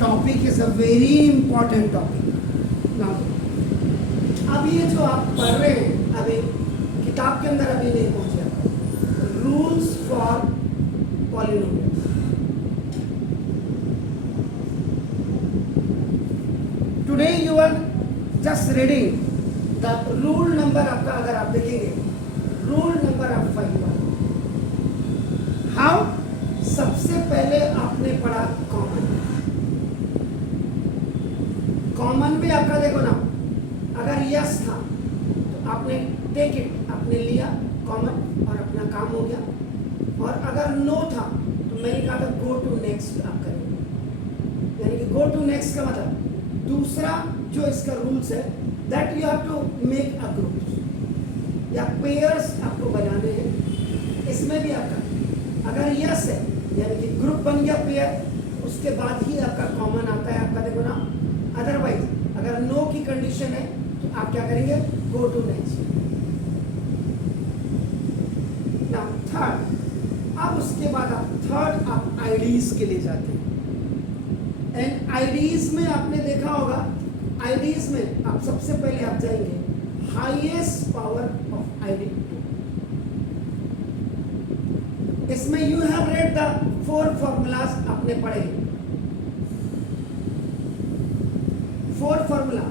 topic is a very important topic. Now, अब ये जो आप पढ़ रहे हैं अभी किताब के अंदर अभी नहीं पहुंचे आप, rules for polynomials. Today you are just reading the rule number. आपका अगर आप देखेंगे रूल नंबर ऑफ 5. हाउ? सबसे पहले आपने पढ़ा कॉमन. कॉमन भी आपका देखो ना, अगर यस था तो आपने टेक इट, आपने लिया कॉमन और अपना काम हो गया. और अगर नो था तो मैंने कहा था गो टू नेक्स्ट आप करेंगे. यानी कि गो टू नेक्स्ट का मतलब दूसरा जो इसका रूल्स है that you have to make a group या पेयर्स आपको बनाने हैं. इसमें भी आपका अगर यस है यानी कि ग्रुप बन गया पेयर, उसके बाद ही आपका कॉमन आता है. आपका देखो ना, अदरवाइज अगर नो की कंडीशन है तो आप क्या करेंगे, go to next. Now third, अब उसके बाद आप थर्ड आप आईडीज के लिए जाते हैं. एंड आईडीज में आपने देखा होगा, आईडीज में आप सबसे पहले आप जाएंगे हाईएस्ट पावर ऑफ आईडी. इसमें you have read the 4 formulas आपने पढ़े. 4 formula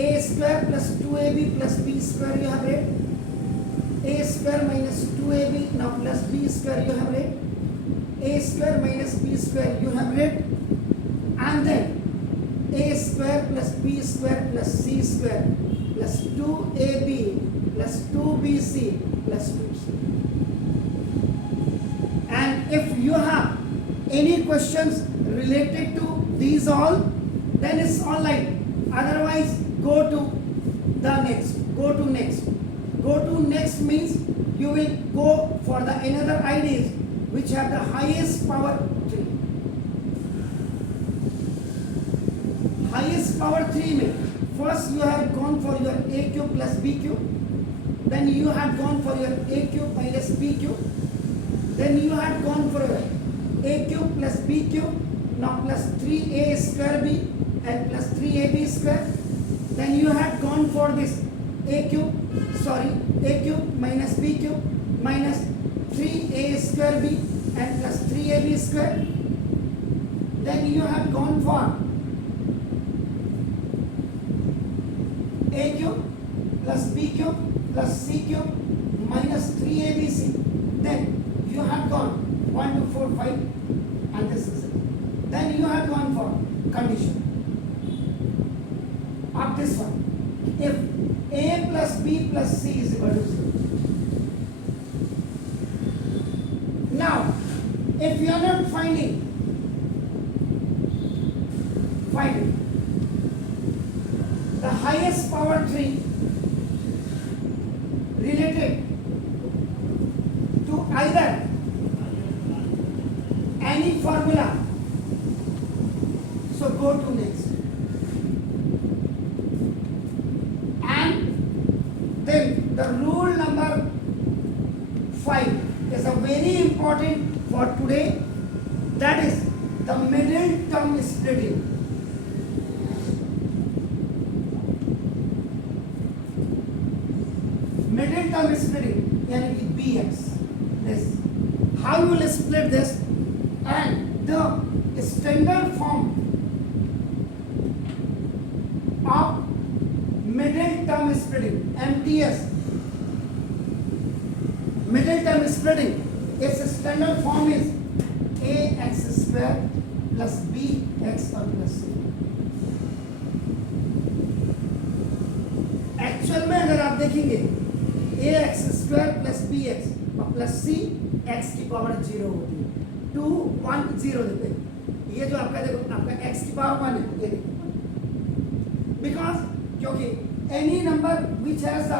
a square plus 2ab plus b square you have read. a square minus 2ab now plus b square you have read. a square minus b square you have read. And then a square plus b square plus c square plus 2ab plus 2bc plus 2c. And if you have any questions related to these all, then it's online. Otherwise, go to the next. Go to next. Go to next means you will go for the another IDs which have the highest power 3. Highest power 3 means first you have gone for your a cube plus b cube. Then you have gone for your a cube minus b cube. Then you had gone for a cube plus b cube, now plus 3a square b and plus 3ab square. Then you had gone for this a cube minus b cube minus 3a square b and plus 3ab square. Then you have gone for a cube plus b cube plus c cube minus 3abc. Then you have gone 1 2 4 5 and this is it. Then you have gone for condition of this one. If a plus b plus c is equal to 0. Now if you are not finding the highest power tree related to either any formula, so go to next. And then the rule number 5 is a very important for today, that is the middle term splitting. Middle term splitting yani ki bx. This how you will split this, and the standard form of middle term splitting, MTS, middle term splitting, its standard form is ax square plus bx और plus c. Actual में अगर आप देखेंगे ax square plus bx और plus सी x की power 0 होती है. 2 1 0 देते हैं. ये जो आपका देखो आपका एक्स की पावर 1 है, ये देखो, बिकॉज क्योंकि any number which has the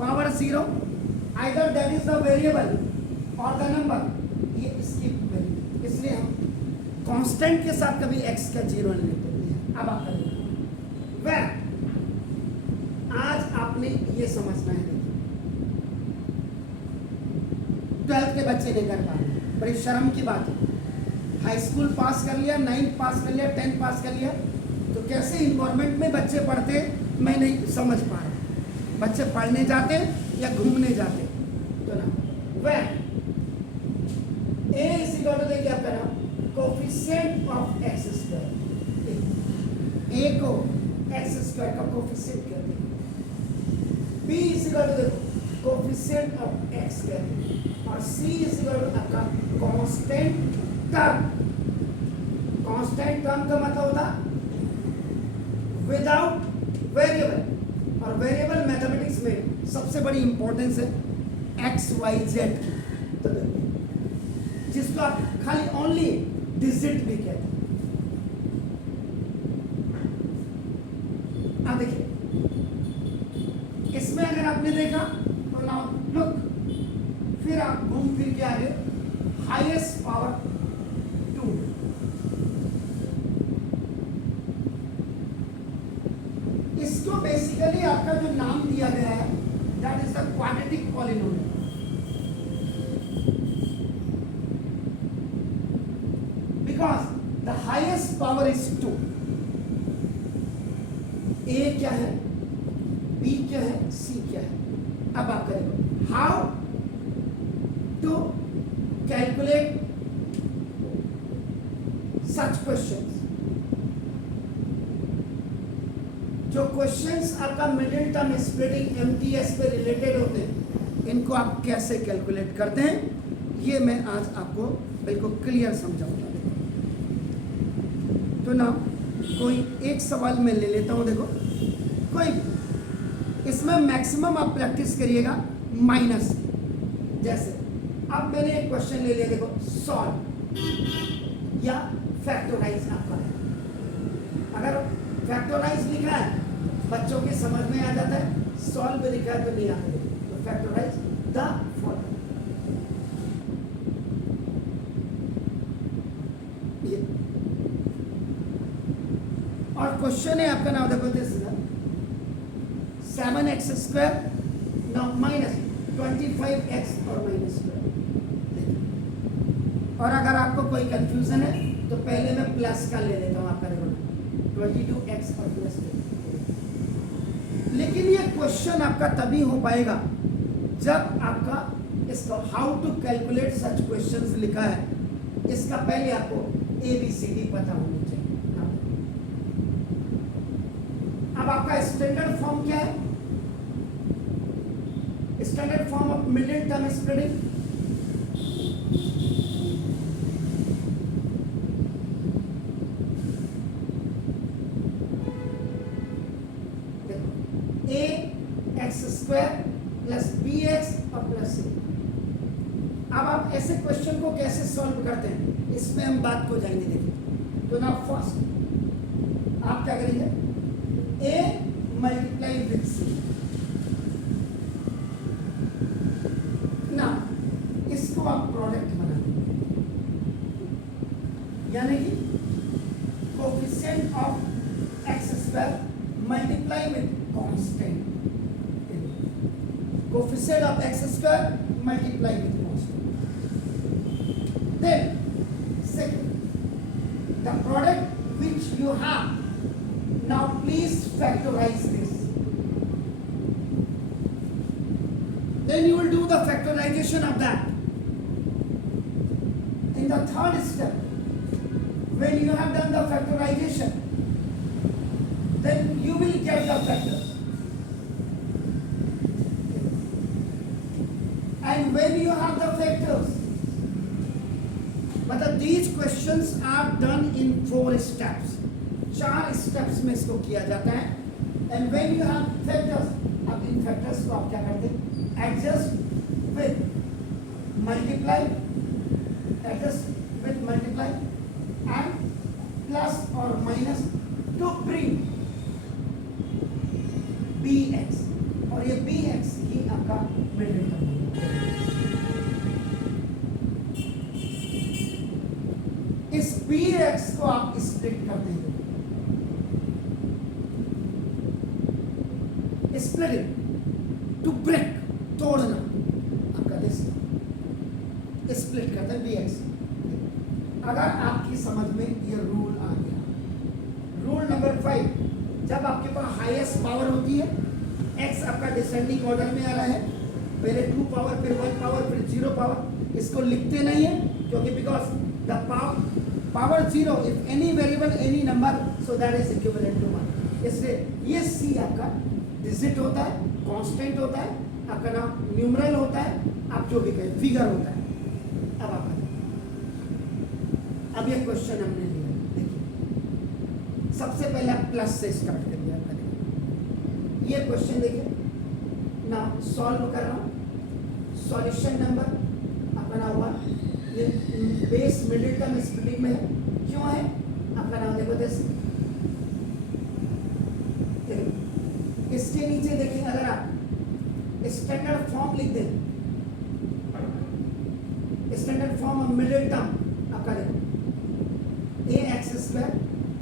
power 0 either that is the variable और द नंबर, ये इसकी वैल्यू, इसलिए हम कांस्टेंट के साथ कभी एक्स का 0 नहीं लेते. अब आपका देखो वह आज आपने ये समझना है. 12th के बच्चे नहीं कर पा रहे, बड़ी शर्म की बात है. हाई स्कूल पास कर लिया, 9th पास कर लिया, 10th पास कर लिया, तो कैसे इन्वायरमेंट में बच्चे पढ़ते मैं नहीं समझ पा रहा। बच्चे पढ़ने जाते या घूमने जाते? तो ना वह ए इज इक्वल टू देखिए आपका ना कोफिशिएंट ऑफ एक्स स्क्वायर, ए को एक्स स्क्वायर का कोफिशिएंट कहते हैं, बी इज इक्वल टू देखो कोफिशिएंट ऑफ एक्स कहते हैं, और सी इज इक्वल टू आपका कांस्टेंट टर्म। कांस्टेंट टर्म का मतलब होता विदाउट वेरिएबल, और वेरिएबल मैथमेटिक्स में सबसे बड़ी इंपॉर्टेंस है एक्स वाई जेड की, तो जिसको आप खाली ओनली डिजिट भी कहते हैं। अब देखिए इसमें अगर आपने देखा तो नाउ लुक, फिर आप घूम फिर के आ गए हाईएस्ट पावर 2, इसको बेसिकली आपका जो नाम दिया गया है that is the quadratic polynomial. Because the highest power is 2, ए क्या है, बी क्या है, सी क्या है। अब आप करेंगे how to calculate such questions. जो क्वेश्चंस आपका मिडिल टर्म स्प्लिटिंग एमटीएस पे रिलेटेड होते हैं, इनको आप कैसे कैलकुलेट करते हैं, ये मैं आज आपको बिल्कुल क्लियर समझाऊंगा। तो ना कोई एक सवाल मैं ले लेता हूं, देखो कोई इसमें मैक्सिमम आप प्रैक्टिस करिएगा माइनस। जैसे अब मैंने एक क्वेश्चन ले लिया, देखो सॉल्व या फैक्टराइज आपका है। अगर फैक्टराइज लिखा है बच्चों के समझ में आ जाता है, सॉल्व लिखा है तो नहीं आता। तो फैक्टराइज द फॉलोइंग, और क्वेश्चन है आपका नाम देखो this 7x square now minus 25x और माइनस स्क्वायर। और अगर आपको कोई कंफ्यूजन है तो पहले मैं प्लस का ले लेता हूं, आपका देखो 22x और प्लस 2। लेकिन ये क्वेश्चन आपका तभी हो पाएगा जब आपका इसका how to calculate such questions लिखा है, इसका पहले आपको ABCD पता होनी चाहिए। अब आपका स्टैंडर्ड फॉर्म क्या है, standard form of middle term splitting, a x square plus bx और प्लस c। अब आप ऐसे क्वेश्चन को कैसे सॉल्व करते हैं, इसमें हम बात को जाएंगे। देखिए तो ना फर्स्ट आप क्या करेंगे, a मल्टीप्लाई विथ c। ना इसको आप प्रोडक्ट बनाएंगे, यानी कि coefficient of x square multiply with constant, coefficient of x square multiply with constant. Then second the product which you have, now please factorize this. Then you will do the factorization of that. In the third step, when you have done the factorization, then you will get the factors. And when you have the factors, मतलब these questions are done in 4 steps. 4 steps में इसको किया जाता है। And when you have factors, अब इन factors को आप क्या करते हैं, adjust with multiply, adjust with multiply and plus or minus to bring bx, और ये bx ही आपका मिडिल टर्म है। इस bx को आप स्प्लिट कर देंगे, स्प्लिटिंग टू ब्रेक, तोड़ना आपका दिस स्प्लिट करते हैं bx। अगर आप रूल नंबर 5, जब आपके पास हाईएस्ट पावर होती है, x आपका डिसेंडिंग ऑर्डर में आ रहा है, पहले 2 पावर फिर 1 पावर फिर 0 पावर, इसको लिखते नहीं है क्योंकि because the power 0 if any variable any number so that is equivalent to 1, इसलिए ये c आपका डिजिट होता है, कांस्टेंट होता है, आपका नाम न्यूमरल होता है, आप जो भी कहें फिगर होता है। अब ये क्वेश्चन हमने लिया, देखिए सबसे पहले आप प्लस से स्टार्ट करिए। आपका देखिए ये क्वेश्चन देखिए ना, सॉल्व कर रहा हूँ, सॉल्यूशन नंबर आपका नाम हुआ, ये बेस मिडिल टर्म स्प्लिटिंग में है, क्यों है आपका नाम देखो जैसे इसके नीचे देखिए, अगर आप स्टैंडर्ड फॉर्म लिख दें, standard form of middle term आपका देखो ए एक्स स्क्वायर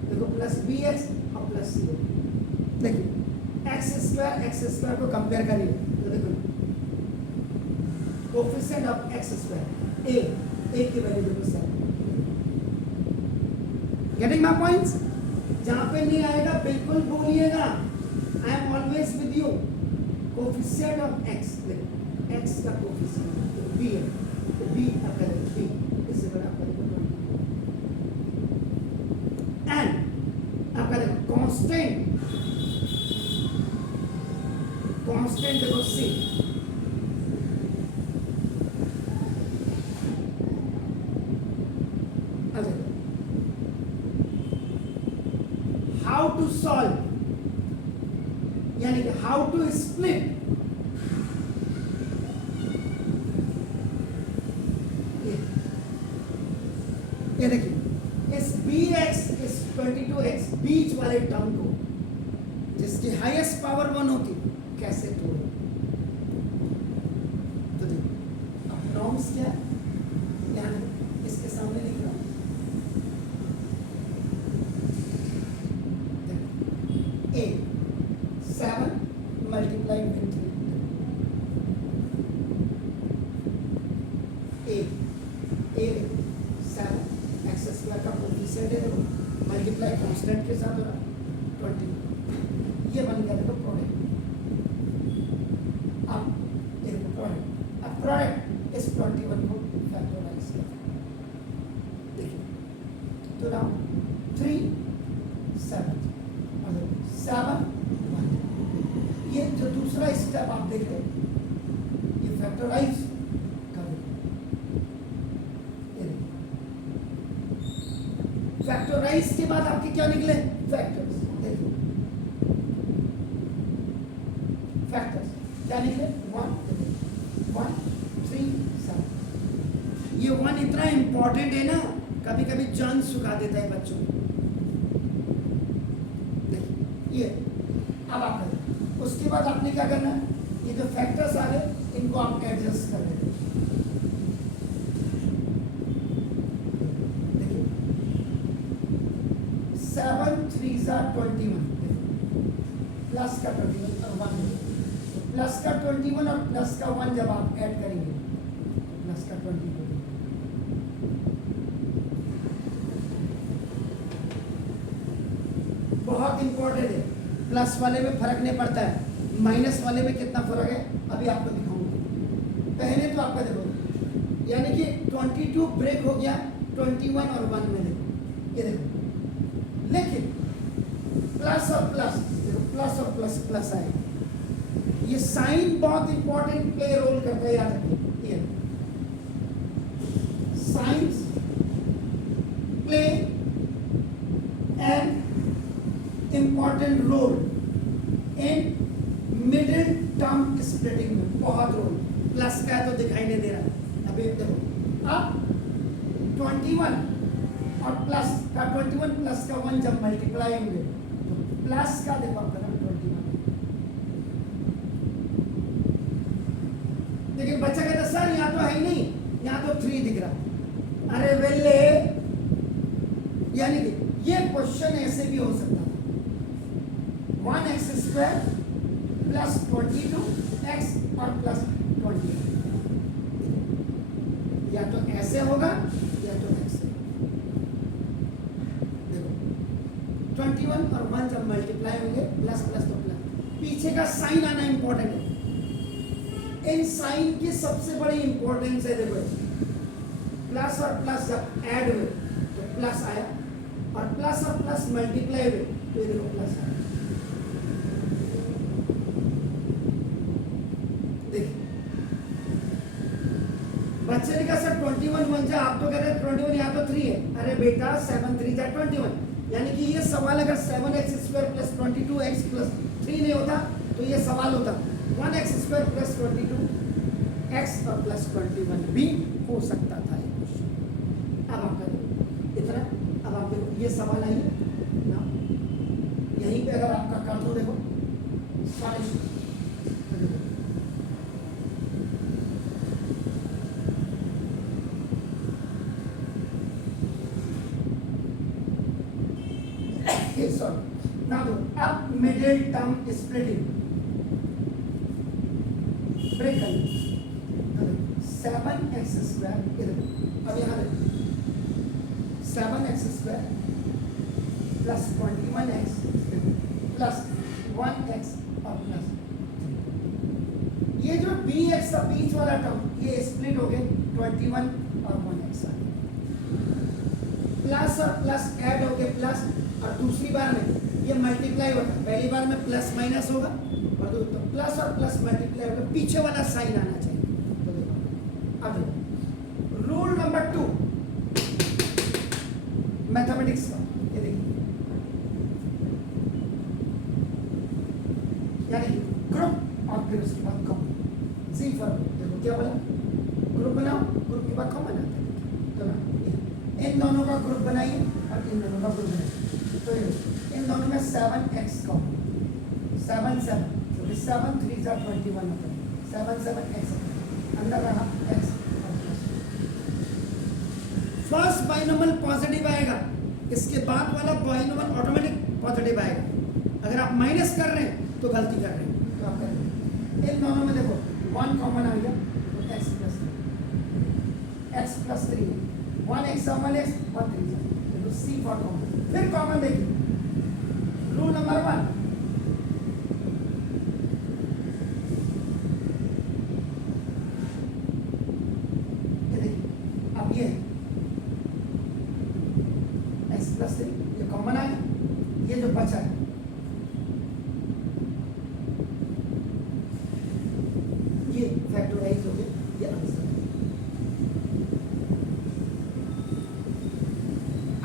देखो प्लस बी एक्स और प्लस सी, देखिए एक्स स्क्वायर को कंपेयर करिए तो देखो कोफिशिएंट ऑफ एक्स स्क्वायर ए की वैल्यू देखो 7, गेटिंग माय पॉइंट्स। जहां पे नहीं आएगा बिल्कुल बोलिएगा, I am always with you. Coefficient of x, देखो एक्स का कोफिशिएंट बी है, तो बी आपका बी इससे बड़ा आपका एंड आपका देखो कांस्टेंट देखो सी, हाउ टू सॉल्व यानी कि हाउ टू स्प्लिट, ये देखिए इस bx इस 22x बीच वाले टर्म को जिसकी हाईएस्ट पावर 1 होती कैसे तोड़ो, तो देखो अब नॉर्म्स क्या है, यानी इसके सामने लिख रहा हूं, a 7 multiply with 3 a 7 x square का कोफिशिएंट है मल्टीप्लाई कांस्टेंट के साथ हो रहा 20, ये बन गया देखो प्रोडक्ट। अब देखो प्रोडक्ट, अब प्रोडक्ट इस 21 को फैक्टराइज कर, देखिए तो नाउ 3 7 मतलब 7 1, ये जो दूसरा स्टेप आप देख रहे हैं ये फैक्टराइज फैक्टराइज के बाद आपके क्या निकले फैक्टर्स, देखो फैक्टर्स क्या निकले 1 3 7, ये 1 इतना इंपॉर्टेंट है ना, कभी कभी जान सुखा देता है बच्चों को, देखिए ये अब आप करें, उसके बाद आपने क्या करना है, ये जो फैक्टर्स आ गए इनको आप एडजस्ट कर देते, 7 3 21 प्लस का 21 और 1 प्लस का 21 और प्लस का 1 जब आप ऐड करेंगे प्लस का 21, बहुत इंपॉर्टेंट है, प्लस वाले में फर्क नहीं पड़ता है, माइनस वाले में कितना फर्क है अभी आपको दिखाऊंगा। पहले तो आपका देखो यानी कि 22 ब्रेक हो गया 21 और 1 में, देखो ये देखो, लेकिन प्लस और प्लस देखो प्लस और प्लस प्लस आए, ये साइन बहुत इंपॉर्टेंट प्ले रोल करता है, याद रखिए science play an important role in middle term splitting में, बहुत रोल, प्लस का है तो दिखाई नहीं दे रहा, अभी देखो अब 21 और प्लस का 21 प्लस का 1 जब मल्टीप्लाई होंगे तो प्लस का देखो आपका 21, देखिए बच्चा कहता सर यहाँ तो है ही नहीं, यहाँ तो 3 दिख रहा, अरे वेले, यानी कि ये क्वेश्चन ऐसे भी हो सकता है 1x स्क्वायर प्लस 22x और प्लस 20, या तो ऐसे होगा या तो ऐसे, देखो 21 और 1 जब मल्टीप्लाई होंगे प्लस प्लस तो प्लस, पीछे का साइन आना इंपॉर्टेंट है। इन साइन की सबसे बड़ी इंपॉर्टेंस है, देखो प्लस और प्लस जब ऐड हुए तो प्लस आया, और प्लस और प्लस मल्टीप्लाई हुए तो ये देखो प्लस आया। देखिए बच्चे ने कहा सर 21 1 जा, आप तो कह रहे हैं 21 यहाँ तो 3 है। अरे बेटा 7 3 जा 21, यानी कि ये सवाल अगर 7x² प्लस 22x प्लस 3 नहीं होता तो ये सवाल होता 1x² प्लस 22x और प्लस 21 भी हो सकता था ये क्वेश्चन। अब आप करें इतना, अब आप देखो ये सवाल आइए ना, यहीं पे अगर आपका कर दो, देखो सॉल्यूशन now अब मिडिल टर्म स्प्लिटिंग ब्रेक कर 7x², अब यहाँ 7x² plus 21x plus 1x और प्लस ये जो bx का बीच वाला टर्म ये स्प्लिट हो गए 21 और 1x प्लस और प्लस ऐड हो गए प्लस, और दूसरी बार में ये मल्टीप्लाई होगा, पहली बार में प्लस माइनस होगा और तो प्लस और प्लस मल्टीप्लाई होगा, पीछे वाला साइन आना चाहिए। तो देखो अब रूल नंबर 2 मैथमेटिक्स का, ये देखिए यानी ग्रुप और फिर उसके बाद कॉमन जी फॉर, देखो क्या बोला, ग्रुप बनाओ, ग्रुप के बाद कॉमन आता है। तो ना इन दोनों का ग्रुप बनाइए और इन दोनों का ग्रुप बनाइए, तो इन दोनों में 7x कॉमन, 7 7 क्योंकि 7 3 जा 21 होता है, 7 7 x अंदर रहा x। फर्स्ट बाइनोमियल पॉजिटिव आएगा, इसके बाद वाला बाइनोमियल ऑटोमेटिक पॉजिटिव आएगा। अगर आप माइनस कर रहे हैं तो गलती कर रहे हैं, तो आप करेंगे इन दोनों में देखो 1 कॉमन आ गया तो x प्लस 3 1x और 1x और 3 देखो c फॉर कॉमन। फिर कॉमन देखिए रूल नंबर 1, ये देखिए अब ये x प्लस 3 ये कॉमन आया, ये जो बचा है ये फैक्टराइज हो गया, ये आंसर।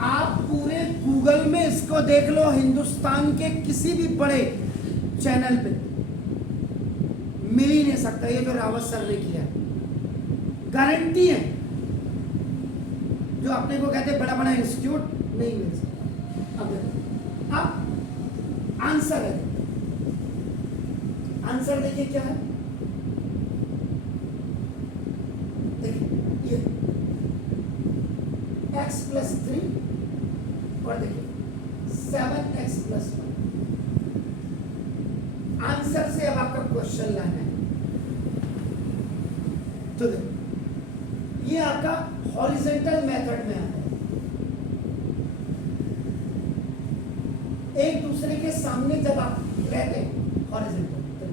आप पूरे गूगल में इसको देख लो, हिंदुस्तान के किसी भी बड़े चैनल पे मिल ही नहीं सकता ये जो रावत सर ने किया है, गारंटी है। जो अपने को कहते बड़ा बड़ा इंस्टीट्यूट नहीं मिल सकता। अब आंसर है, आंसर देखिए क्या है, देखिए ये x प्लस 3 और देखिए 7x प्लस 1। आंसर से अब आपका क्वेश्चन लाना है, तो देखो ये आपका हॉरिजॉन्टल मेथड में आता है, एक दूसरे के सामने जब आप रहते हैं हॉरिजॉन्टल,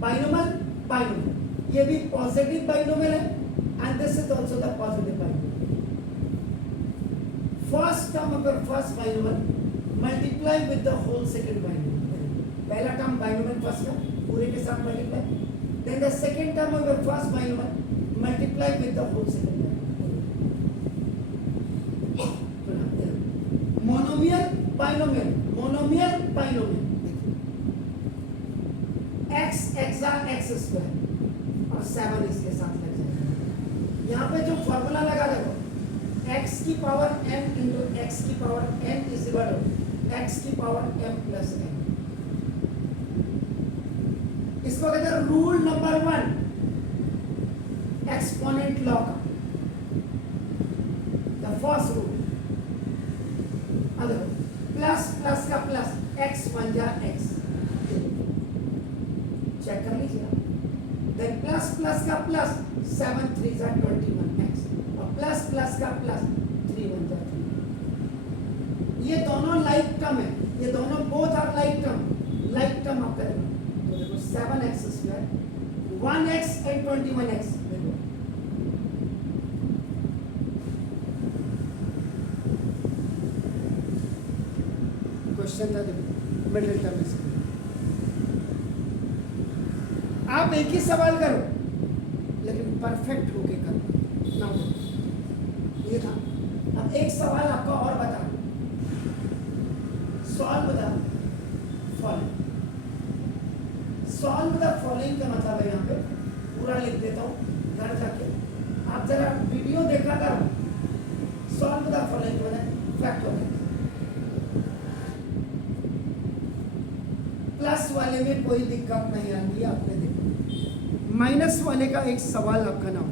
बाइनोमियल बाइनोमियल, ये भी पॉजिटिव बाइनोमियल है and this is also the positive binomial. First term of your first binomial multiply with the whole second binomial. पहला टर्म बाइनोमियल फर्स्ट का पूरे के साथ multiply, then the second term of your first binomial multiply with the whole second binomial. Monomial binomial, monomial binomial, x x² और 7 इसके साथ लग जाएगा। यहाँ पे जो फॉर्मूला लगा देखो, x की पावर m इंटू x की power n is equal to x की पावर m प्लस n। इसको कहते हैं रूल नंबर 1 एक्सपोनेंट लॉ का, the first rule. Plus plus का प्लस x 1 जा x, चेक कर लीजिए। देन प्लस प्लस का प्लस 7 3 जा 21x और प्लस प्लस का प्लस 3 1 जा 3। ये दोनों लाइक टर्म है, ये दोनों बोथ आर लाइक टर्म आप करेंगे तो देखो 7x square 1x and 21x देखो क्वेश्चन था देखो मिडिल टर्म इसका आप एक ही सवाल करो लेकिन परफेक्ट होके करो ना ये था। अब एक सवाल आपका और बता सॉल्व द फॉलोइंग का मतलब है यहाँ पे पूरा लिख देता हूँ घर जाके आप जरा वीडियो देखा करो। सॉल्व द फॉलोइंग मतलब फैक्ट हो गया। प्लस वाले में कोई दिक्कत नहीं आती आपने देखो माइनस वाले का एक सवाल आपका नाम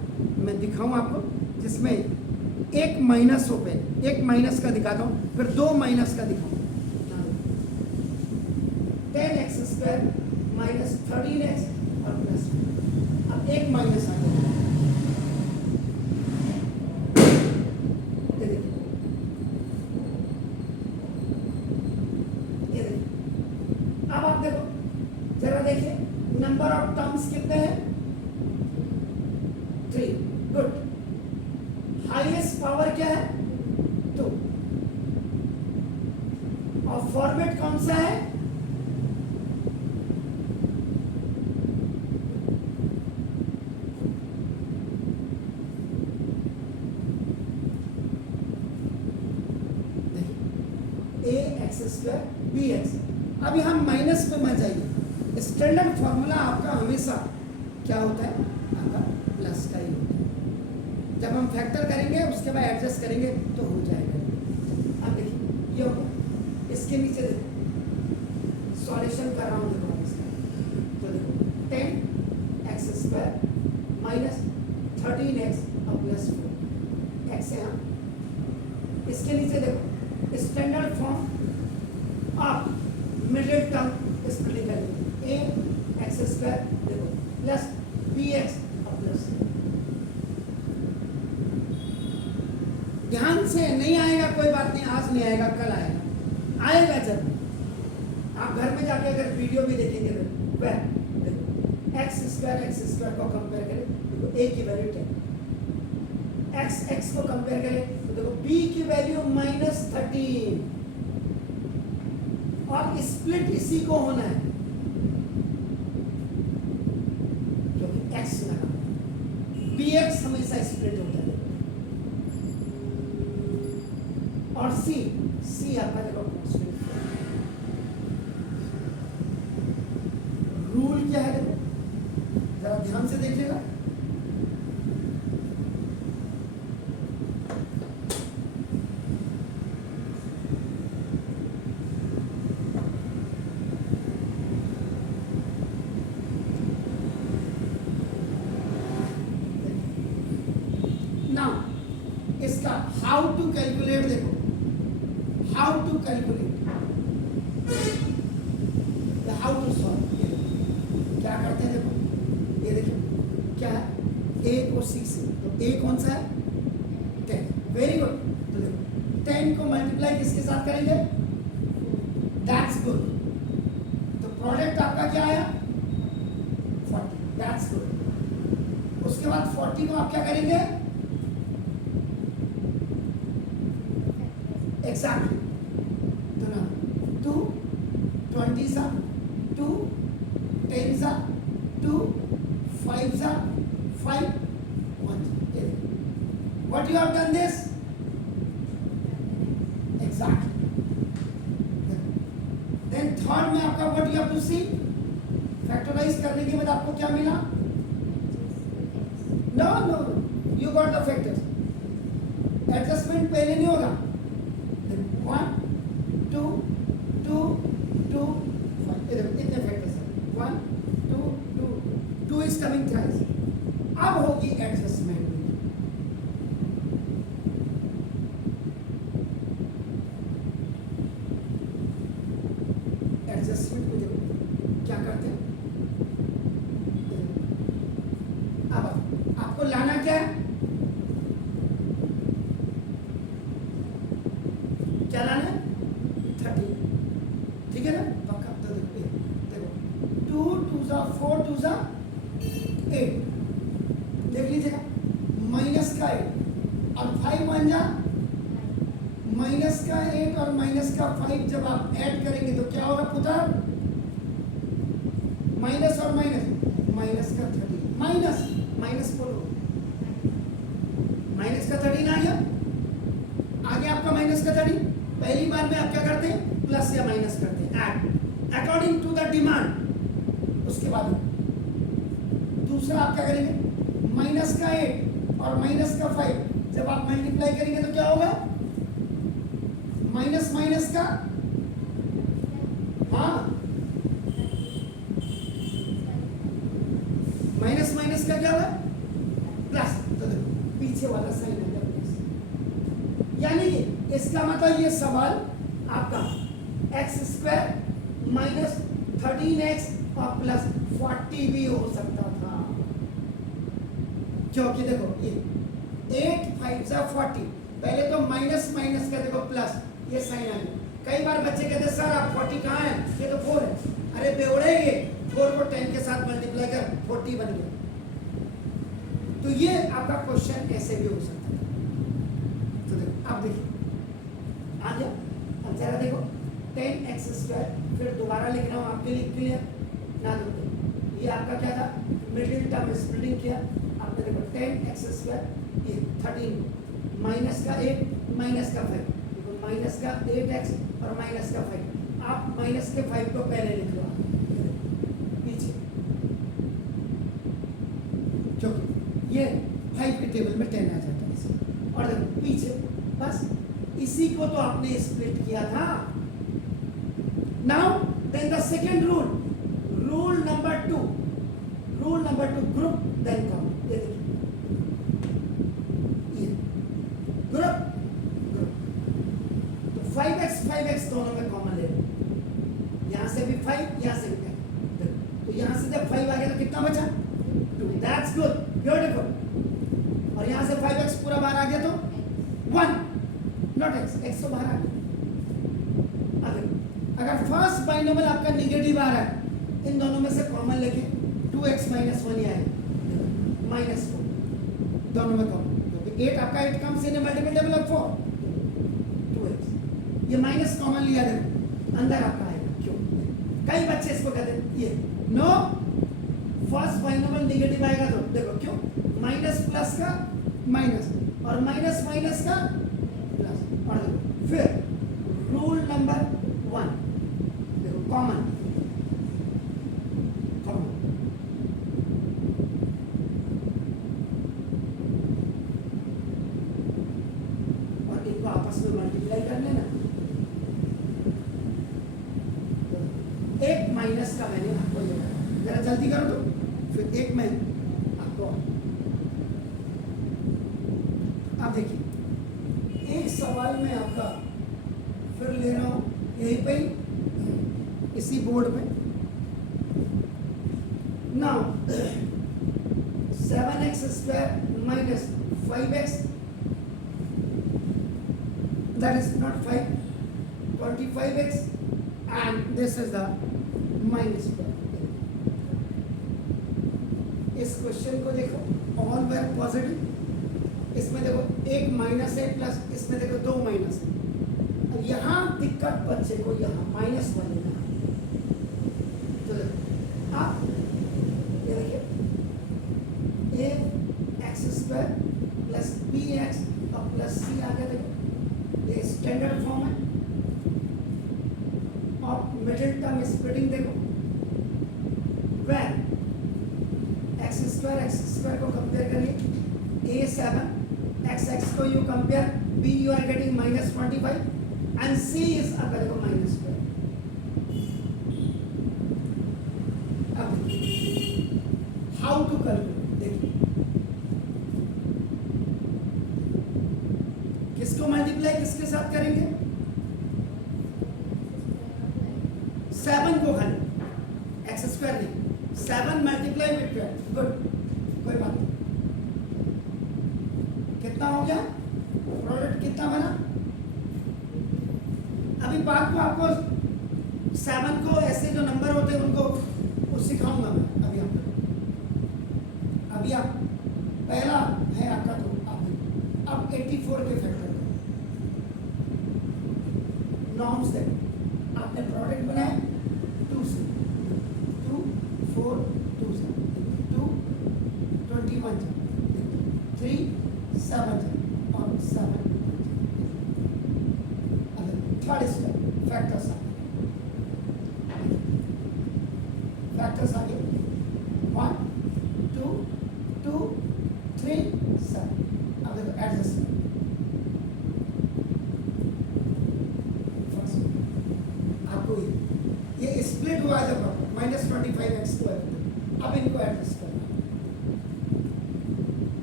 मैं दिखाऊं आपको जिसमें एक माइनस हो पहले एक माइनस का दिखाता हूं फिर दो माइनस का दिखाऊं 10x स्क्वायर माइनस 13x और प्लस अब एक माइनस आ गया ये देखिए अब आप देखो जरा देखिए नंबर ऑफ टर्म्स कितने हैं 3 गुड हाईएस्ट पावर क्या है 2 और फॉर्मेट कौन सा है ax स्क्वायर bx। अब यहाँ माइनस पे मत जाइए स्टैंडर्ड फॉर्मूला आपका हमेशा क्या होता है आपका प्लस का ही होता है जब हम फैक्टर करेंगे उसके बाद एडजस्ट करेंगे तो हो जाएगा। अब देखिए ये होगा इसके नीचे देखो सॉल्यूशन कर रहा हूँ देखो इसका तो देखो 10x स्क्वायर माइनस 13x और प्लस 4 x है यहाँ इसके नीचे देखो स्टैंडर्ड फॉर्म आप मिडिल टर्म इसको निकालिए a x स्क्वायर देखो प्लस bx और प्लस ध्यान से नहीं आएगा कोई बात नहीं आज नहीं आएगा कल आएगा जब आप घर में जाके अगर वीडियो भी देखेंगे तो वह देखो x स्क्वायर को कंपेयर करें देखो a की वैल्यू 10 x को कंपेयर करें तो देखो b की वैल्यू -13 और स्प्लिट इसी को होना है क्योंकि x लगा bx हमेशा स्प्लिट होता है और c आपका देखो रूल क्या है देखो जरा ध्यान से देखिएगा इसका हाउ टू कैलकुलेट देखो how to calculate how to solve क्या करते हैं देखो ये देखो क्या है a को 6 से तो a कौन सा है 10 वेरी गुड तो देखो 10 को मल्टीप्लाई किसके साथ करेंगे दैट्स गुड तो प्रोडक्ट आपका क्या आया 40 दैट्स गुड उसके बाद 40 को आप क्या करेंगे exactly तो ना 2 20 सा 2 10 सा 2 5 सा 5 1 what you have done this exactly then third में आपका what you have to see factorize करने के बाद आपको क्या मिला no you got the factors adjustment पहले नहीं होगा 1 2 2 2 5 इतने फैक्टर्स हैं 1 2 2 2 इज कमिंग थ्राइस अब होगी एडजस्टमेंट एडजस्टमेंट में देखो क्या करते हैं अब आपको लाना क्या है क्या लाना है 30 है ना, पक्का? तो देखो 2 2 जा 4 2 जा 8, देख लीजिएगा, माइनस का 8 और 5 1 जा माइनस का 8 और माइनस का 5 जब आप ऐड करेंगे तो क्या होगा पुत्र? माइनस और माइनस, माइनस का 30, माइनस माइनस बोलो, माइनस का 30 आ गया, आगे आपका माइनस का 30। पहली बार में आप क्या करते हैं? प्लस या माइनस करते हैं, add according to the demand. उसके बाद दूसरा आप क्या करेंगे? माइनस का 8 और माइनस का 5 जब आप मल्टीप्लाई करेंगे तो क्या होगा? माइनस माइनस का, हाँ, माइनस माइनस का क्या होगा? प्लस। तो देखो पीछे वाला साइन हो गया प्लस, यानी कि इसका मतलब ये सवाल आपका x² माइनस 13x और प्लस 40 भी हो सकता था, क्योंकि देखो ये 8 5 जा 40, पहले तो माइनस माइनस का देखो प्लस, ये साइन आ गया। कई बार बच्चे कहते सर आप 40 कहाँ है? ये तो 4 है। अरे बेवड़े, ये 4 को 10 के साथ मल्टीप्लाई कर 40 बन गया। तो ये आपका क्वेश्चन ऐसे भी हो सकता है। तो देखो आप देखिए आ गया। अब जरा देखो 10x², फिर दोबारा लिख रहा हूँ आपके लिए क्लियर ना। देखो ये आपका क्या था? मिडिल टर्म स्प्लिटिंग किया आपने। देखो 10x², ये 13 माइनस का 8 माइनस का 5, माइनस का 8x और माइनस का 5। आप माइनस के 5 को पहले लिख लो पीछे, क्योंकि ये 5 के टेबल में 10 आ जाता है। और देखो पीछे बस इसी को तो आपने स्प्लिट किया था। Now then the second rule, rule number 2 group then common. ये देखिए ग्रुप 5x दोनों में कॉमन ले लो, यहां से भी 5 यहां से भी 10, तो यहां से जब 5 आ गया तो कितना बचा? 2। That's good, beautiful. और यहां से 5x पूरा बाहर आ गया तो 1, नॉट x तो बाहर आ गया। अगर फर्स्ट बाइनोमियल आपका निगेटिव आ रहा है, इन दोनों में से कॉमन लेके 2x - 1 ही आएगा, -4 दोनों में कॉमन, क्योंकि 8 आपका 8 comes in multiple table of 4, ये माइनस कॉमन लिया देखो अंदर आपका आएगा। क्यों? कई बच्चे इसको कहते हैं ये नो, फर्स्ट बाइनोमियल निगेटिव आएगा तो देखो क्यों? माइनस प्लस का माइनस और माइनस माइनस का प्लस। और देखो फिर रूल नंबर 1 देखो कॉमन, और इनको आपस में मल्टीप्लाई कर लेना। एक माइनस का मैंने आपको ये जरा जल्दी करो तो, फिर एक में आपको आप देखिए एक सवाल में आपका फिर ले रहा हूं यहीं पे इसी बोर्ड पे। Now 7x² minus 5x, that is not 5, 25x, and this is the minus 12. इस क्वेश्चन को देखो, ऑल वेर पॉजिटिव, इसमें देखो एक माइनस है प्लस, इसमें देखो 2 माइनस है। अब यहाँ दिक्कत बच्चे को यहाँ माइनस वाले में, तो आप ये देखिए a x² प्लस bx और प्लस c आ गया। देखो ये स्टैंडर्ड फॉर्म है। और मिडिल टर्म स्प्लिटिंग देखो, वेर x² को कंपेयर करिए, a7 x को you compare, b you are getting -25 and c is आपका देखो -12। अब हाउ टू कैलकुलेट देखिए, किसको मल्टीप्लाई किसके साथ करेंगे? 7 को खाली, x² नहीं, 7 मल्टीप्लाई विद 12, गुड, कोई बात नहीं। कितना हो गया? प्रोडक्ट कितना बना? अभी बात को आपको 7 को ऐसे जो नंबर होते हैं उनको वो सिखाऊंगा मैं अभी आप पहला है आपका, तो अब 84 के फैक्टर नॉर्म्स है। आपने प्रोडक्ट बनाया 2 से 2 4 2 से 2 21 3 7 और 7 थर्ड स्टेप फैक्टर्स आ गए 1 2 2 3 7। अब देखो एडजस्ट आपको ये स्प्लिट हुआ जब -25x को है, अब इनको एडजस्ट करना।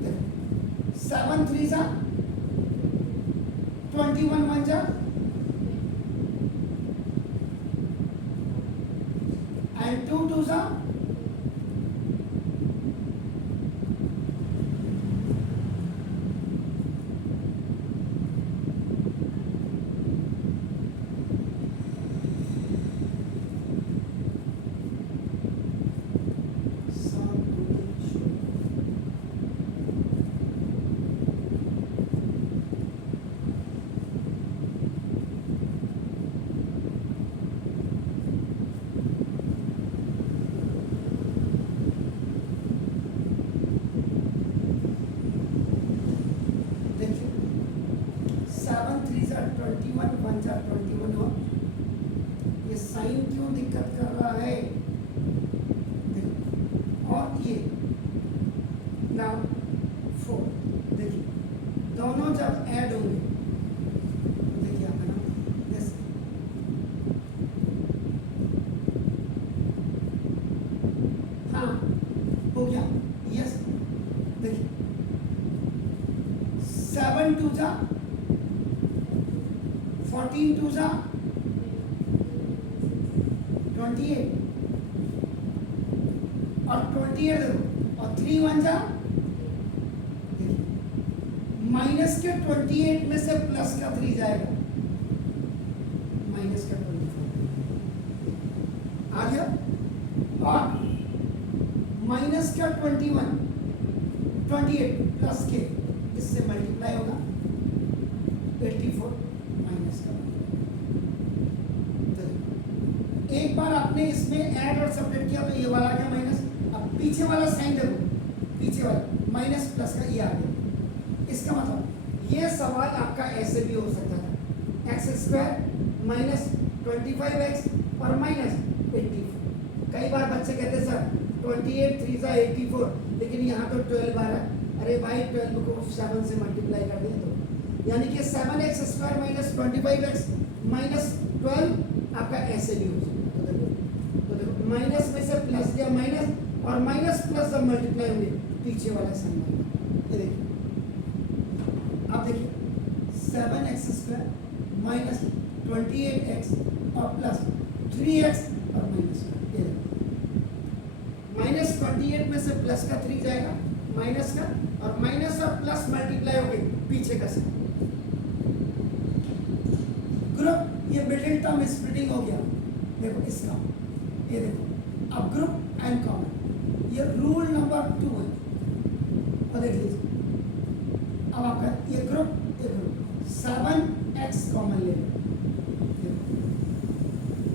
देखो 7 3 जा 21 1 जा and 2 2 जा 21 1 जा 21 हो। ये साइन क्यों दिक्कत कर रहा है? देखो और ये नाउ 4 देखिए दोनों जब ऐड होंगे देखिए आपका ना यस हाँ हो गया यस। देखिए 7 2 जा 14 2 जा 28 और 28 देखो और 3 1 जा माइनस के 28 में से प्लस का 3 जाएगा माइनस का 24 आ गया और माइनस का 28 प्लस के इससे मल्टीप्लाई होगा 84 माइनस का। एक बार आपने इसमें ऐड और सब्ट्रैक्ट किया तो ये वाला आ गया माइनस। अब पीछे वाला साइन देखो पीछे वाला माइनस प्लस का ये आ गया। इसका मतलब ये सवाल आपका ऐसे भी हो सकता था एक्स स्क्वायर माइनस 25x और माइनस 84। कई बार बच्चे कहते सर 28 3 जा 84 लेकिन यहाँ तो 12 आ रहा है। अरे भाई 12 को 7 से मल्टीप्लाई कर दिया तो यानी कि 7x square minus 25x minus 12 आपका ऐसे भी हो सकता है। तो देखो माइनस में से प्लस दिया माइनस और माइनस प्लस जब मल्टीप्लाई होंगे पीछे वाला साइन ये देखिए। अब देखिए 7x स्क्वायर माइनस 28x और प्लस 3x और माइनस ये माइनस 28 में से प्लस का 3 जाएगा माइनस का और माइनस और प्लस मल्टीप्लाई हो गए पीछे का साइन। ग्रुप ये मिडिल टर्म स्प्लिटिंग हो गया। देखो इसका ये देखो अब ग्रुप एंड कॉमन ये रूल नंबर 2 है और देख लीजिए अब आपका ये ग्रुप 7x कॉमन ले लो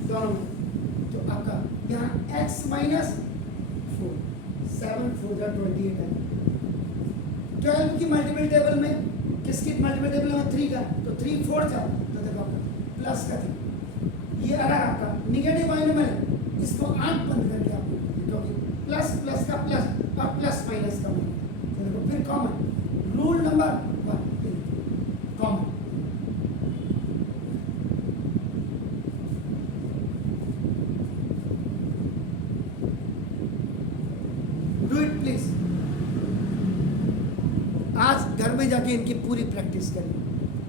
दोनों तो आपका यहाँ x माइनस 4 7 4 जा 28 है। 12 की मल्टीपल टेबल में किसकी मल्टीपल टेबल में 3 का तो 3 4 जा तो देखो आपका प्लस का 3 ये आ रहा है आपका निगेटिव बाइनोमियल इसको आंख बंद करके आप क्योंकि प्लस प्लस का प्लस और प्लस माइनस का माइनस तो देखो फिर common rule number 1 common do it please. आज घर में जाके इनकी पूरी प्रैक्टिस करिए।